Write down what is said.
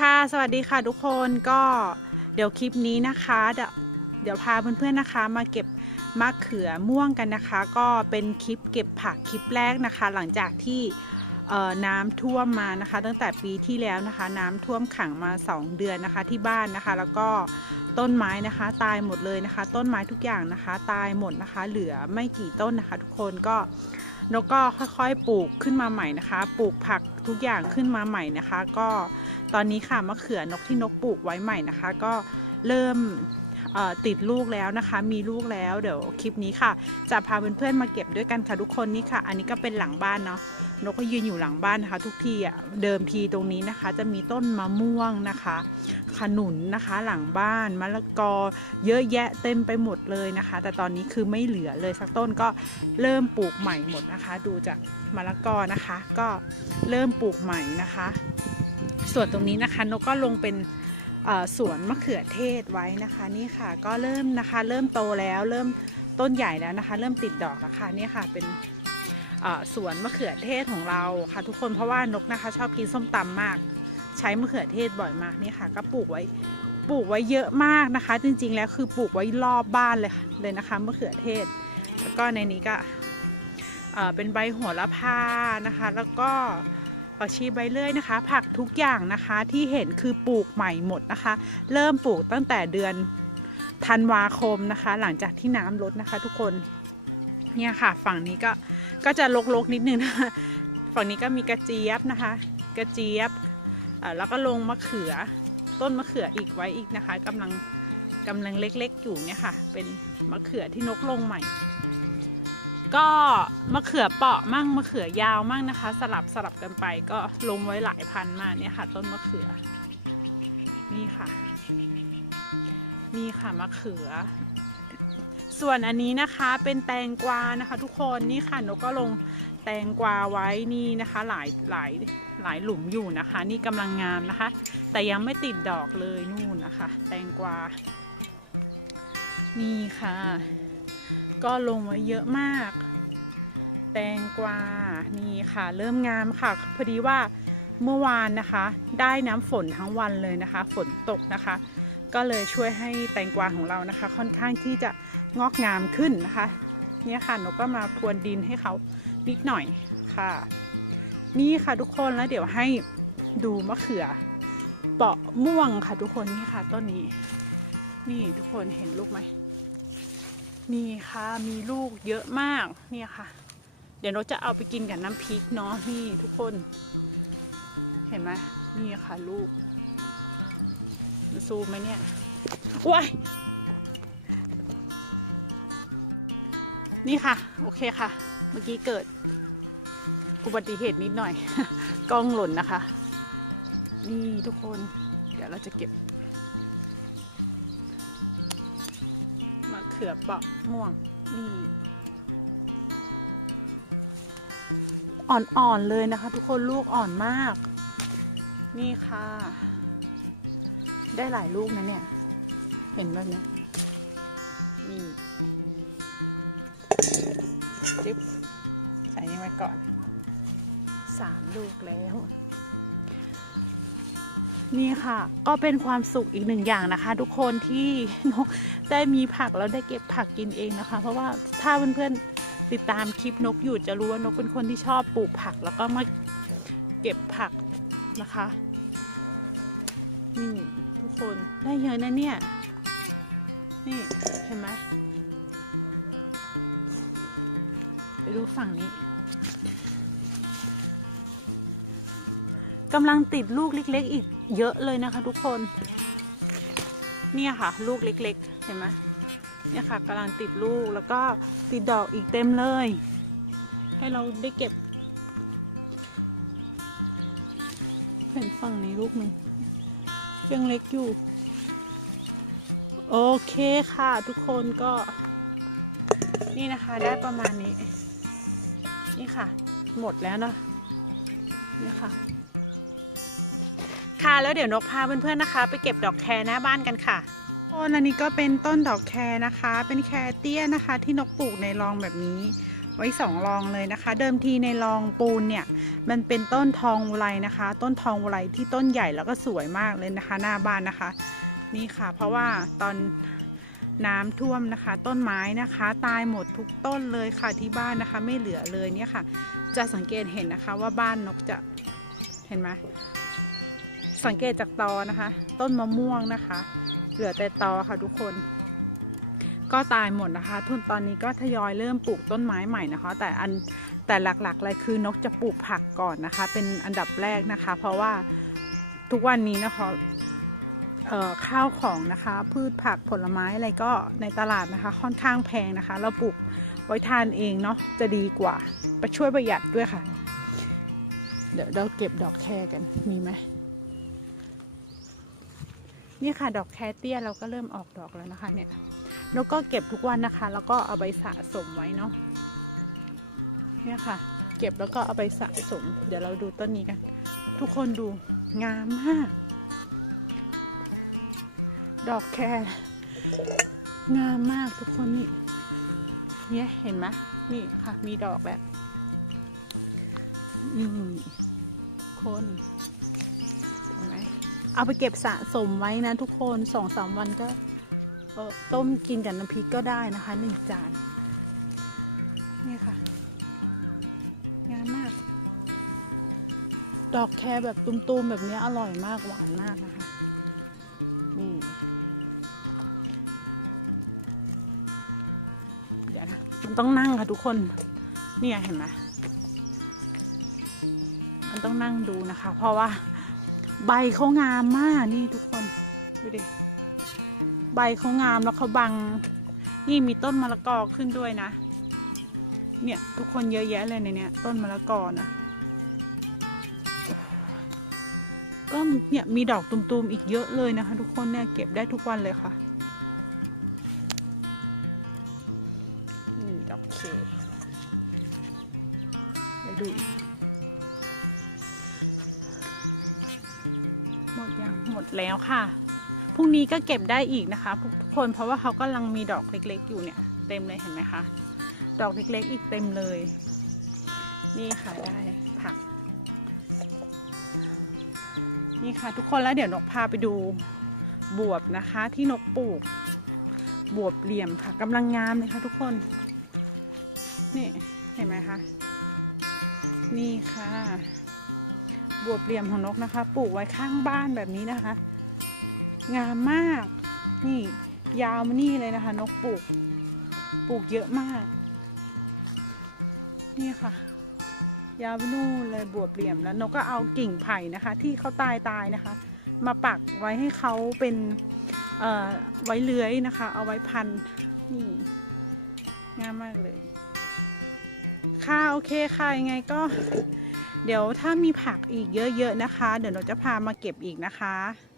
ค่ะ สวัสดีค่ะทุกคนก็เดี๋ยวคลิปนี้นะคะ เดี๋ยวพาเพื่อนๆนะคะ มาเก็บมะเขือม่วงกันนะคะ ก็เป็นคลิปเก็บผักคลิปแรกนะคะ หลังจากที่น้ำท่วมมานะคะ ตั้งแต่ปีที่แล้วนะคะ น้ำท่วมขังมา 2 เดือนนะคะที่บ้านนะคะ แล้วก็ต้นไม้นะคะ ตายหมดเลยนะคะ ต้นไม้ทุกอย่างนะคะ ตายหมดนะคะ เหลือไม่กี่ต้นนะคะ ทุกคนก็ นกก็ค่อยๆปลูกขึ้นมาใหม่นะคะ ปลูกผักทุกอย่างขึ้นมาใหม่นะคะ ก็ตอนนี้ค่ะมะเขือนกที่นกปลูกไว้ใหม่นะคะ ก็เริ่ม ติดลูกแล้วนะคะ มีลูกแล้วเดี๋ยวคลิปนี้ค่ะ จะพาเพื่อนๆมาเก็บด้วยกันค่ะทุกคนนี่ค่ะ อันนี้ก็เป็นหลังบ้านเนาะนกก็ยืนอยู่หลังบ้านนะคะ ทุกที่อะเดิมทีตรงนี้นะคะ จะมีต้นมะม่วงนะคะ ขนุนนะคะ หลังบ้านมะละกอ เยอะแยะเต็มไปหมดเลยนะคะ แต่ตอนนี้คือไม่เหลือเลยสักต้นก็เริ่มปลูกใหม่หมดนะคะ ดูจากมะละกอนะคะ ก็เริ่มปลูกใหม่นะคะ ส่วนตรงนี้นะคะนกก็ลงเป็น สวนมะเขือเทศไว้นะคะนี่ค่ะก็เริ่มนะคะเริ่มโตแล้วเริ่มต้นใหญ่แล้วนะคะ เริ่มติดดอกแล้วค่ะนี่ค่ะเป็นสวนมะเขือเทศของเราค่ะทุกคนเพราะว่านกนะคะ ชอบกินส้มตำมาก ใช้มะเขือเทศบ่อยมากนี่ค่ะ ก็ปลูกไว้ปลูกไว้เยอะมากนะคะ จริงๆแล้วคือปลูกไว้รอบบ้านเลยเลยนะคะมะเขือเทศ แล้วก็ในนี้ก็เป็นใบหัวละพานะคะ แล้วก็ ผักชีใบเลื่อยนะคะ ผักทุกอย่างนะคะที่เห็นคือปลูกใหม่หมดนะคะ เริ่มปลูกตั้งแต่เดือนธันวาคมนะคะ หลังจากที่น้ำลดนะคะ ทุกคนเนี่ยค่ะ ฝั่งนี้ก็ก็จะลกๆนิดนึงนะคะฝั่งนี้ก็มีกระเจี๊ยบนะคะ กระเจี๊ยบแล้วก็ลงมะเขือต้นมะเขืออีกไว้อีกนะคะกำลังกำลังเล็กๆอยู่เนี่ยค่ะ เป็นมะเขือที่นกลงใหม่ ก็มะเขือเปาะมั่งมะเขือยาวมั่งนะคะ สลับสลับกันไปก็ลงไว้หลายพันมากเนี่ยค่ะ ต้นมะเขือ นี่ค่ะ นี่ค่ะมะเขือ ส่วนอันนี้นะคะเป็นแตงกวานะคะ ทุกคนนี่ค่ะนกก็ลงแตงกวาไว้นี่นะคะหลายหลายหลายหลุมอยู่นะคะ นี่กำลังงามนะคะ แต่ยังไม่ติดดอกเลยนู่นนะคะ แตงกวานี่ค่ะ ก็ลงไว้เยอะมาก แตงกวา นี่ค่ะ เริ่มงามค่ะ พอดีว่าเมื่อวานนะคะ ได้น้ำฝนทั้งวันเลยนะคะ ฝนตกนะคะ ก็เลยช่วยให้แตงกวาของเรานะคะ ค่อนข้างที่จะงอกงามขึ้นนะคะ เนี่ยค่ะนกก็มาพรวนดินให้เขานิดหน่อยค่ะ นี่ค่ะทุกคนแล้วเดี๋ยวให้ดูมะเขือเปาะม่วงค่ะทุกคนนี่ค่ะต้นนี้ นี่ทุกคนเห็นลูกไหม นี่ค่ะมีลูกเยอะมากเนี่ยค่ะ เดี๋ยวเราจะเอาไปกินกับน้ำพริกเนาะนี่ทุกคน เห็นไหมนี่ค่ะลูกซูมไหมเนี่ยว้ายนี่ค่ะ โอเคค่ะ เมื่อกี้เกิด อุบัติเหตุนิดหน่อย กล้องหล่นนะคะ นี่ทุกคน เดี๋ยวเราจะเก็บ ขือเปาะม่วงนี่อ่อนๆเลยนะคะ ทุกคนลูกอ่อนมาก นี่ค่ะ ได้หลายลูกนะเนี่ย เห็นแบบเนี้ยนี่จิ๊บใส่นี่ไว้ก่อนสามลูกแล้ว นี่ค่ะ ก็เป็นความสุขอีกหนึ่งอย่างนะคะ ทุกคนที่นก ได้มีผักแล้วได้เก็บผักกินเองนะคะ เพราะว่าถ้าเพื่อนๆติดตามคลิปนกอยู่จะรู้ว่านกเป็นคนที่ชอบปลูกผักแล้วก็มาเก็บผักนะคะนี่ทุกคนได้เยอะนะเนี่ย นี่เห็นไหมไปดูฝั่งนี้กำลังติดลูกเล็ก ๆ อีกเยอะเลยนะคะ ทุกคน เนี่ยค่ะ ลูกเล็ก ๆ ห็นไหมเนี่ยค่ะกำลังติดลูกแล้วก็ติดดอกอีกเต็มเลย ให้เราได้เก็บเห็นฝั่งนี้ลูกหนึ่งยังเล็กอยู่ โอเคค่ะทุกคนก็นี่นะคะได้ประมาณนี้ นี่ค่ะ หมดแล้วเนาะนี่ค่ะ ค่ะแล้วเดี๋ยวนกพาเพื่อนๆนะคะ ไปเก็บดอกแครหน้าบ้านกันค่ะ ต้นอันนี้ก็เป็นต้นดอกแครนะคะ เป็นแครเตี้ยนะคะ ที่นกปลูกในรองแบบนี้ ไว้สองรองเลยนะคะ เดิมทีในรองปูนเนี่ย มันเป็นต้นทองอุไรนะคะ ต้นทองอุไรที่ต้นใหญ่แล้วก็สวยมากเลยนะคะ หน้าบ้านนะคะ นี่ค่ะ เพราะว่าตอนน้ำท่วมนะคะ ต้นไม้นะคะ ตายหมดทุกต้นเลยค่ะที่บ้านนะคะ ไม่เหลือเลยเนี่ยค่ะ จะสังเกตเห็นนะคะว่าบ้านนกจะเห็นไหมสังเกตจากตอนะคะ ต้นมะม่วงนะคะ เหลือแต่ตอค่ะทุกคน ก็ตายหมดนะคะ ทุนตอนนี้ก็ทยอยเริ่มปลูกต้นไม้ใหม่นะคะ แต่อันแต่หลักๆเลยคือนกจะปลูกผักก่อนนะคะ เป็นอันดับแรกนะคะ เพราะว่าทุกวันนี้นะคะข้าวของนะคะ พืชผักผลไม้อะไรก็ในตลาดนะคะ ค่อนข้างแพงนะคะ เราปลูกไว้ทานเองเนาะจะดีกว่าไปช่วยประหยัดด้วยค่ะ เดี๋ยวเราเก็บดอกแครกันมีไหม นี่ค่ะดอกแคเตี้ยเราก็เริ่มออกดอกแล้วนะคะเนี่ยแล้วก็เก็บทุกวันนะคะ แล้วก็เอาไปสะสมไว้เนาะเนี่ยค่ะ เก็บแล้วก็เอาไปสะสม เดี๋ยวเราดูต้นนี้กัน ทุกคนดูงามมาก ดอกแครงามมากทุกคนนี่เนี่ยเห็นไหมนี่ค่ะ มีดอกแบบอืมคน เอาไปเก็บสะสมไว้นะทุกคนสองสามวันก็ต้มกินกับน้ำพริกก็ได้นะคะหนึ่งจาน นี่ค่ะ งามมาก ดอกแครแบบตุ้มๆ แบบนี้อร่อยมากหวานมากนะคะ นี่เดี๋ยวนะมันต้องนั่งค่ะทุกคน เนี่ยเห็นไหมมันต้องนั่งดูนะคะ เพราะว่า ใบเขางามมากนี่ทุกคนดูดิใบเขางามแล้วเขาบัง นี่มีต้นมะละกอขึ้นด้วยนะ เนี่ยทุกคนเยอะแยะเลยในเนี้ยต้นมะละกอนะก็เนี่ยมีดอกตุ่มๆอีกเยอะเลยนะคะ ทุกคนเนี่ยเก็บได้ทุกวันเลยค่ะนี่ดอกเคเดี๋ยวดูอีก หมดยังหมดแล้วค่ะพรุ่งนี้ก็เก็บได้อีกนะคะทุกคนเพราะว่าเขากำลังมีดอกเล็ก ๆ อยู่เนี่ย เต็มเลยเห็นไหมคะดอกเล็กๆ อีกเต็มเลย นี่ค่ะได้ผัก นี่ค่ะทุกคนแล้วเดี๋ยวนกพาไปดูบวบนะคะที่นกปลูก บวบเหลี่ยมค่ะกำลังงามเลยค่ะทุกคน นี่เห็นไหมคะ นี่ค่ะ บวบเหลี่ยมของนกนะคะ ปลูกไว้ข้างบ้านแบบนี้นะคะ งามมาก นี่ยาวมานี่เลยนะคะ นกปลูก ปลูกเยอะมาก นี่ค่ะ ยาวไปนู่นเลยบวบเหลี่ยมแล้วนกก็เอากิ่งไผ่นะคะ ที่เขาตายตายนะคะ มาปักไว้ให้เขาเป็นเอ่อไว้เลื้อยนะคะ เอาไว้พันนี่งามมากเลย ค่ะโอเคค่ะยังไงก็ เดี๋ยวถ้ามีผักอีกเยอะๆนะคะ เดี๋ยวเราจะพามาเก็บอีกนะคะ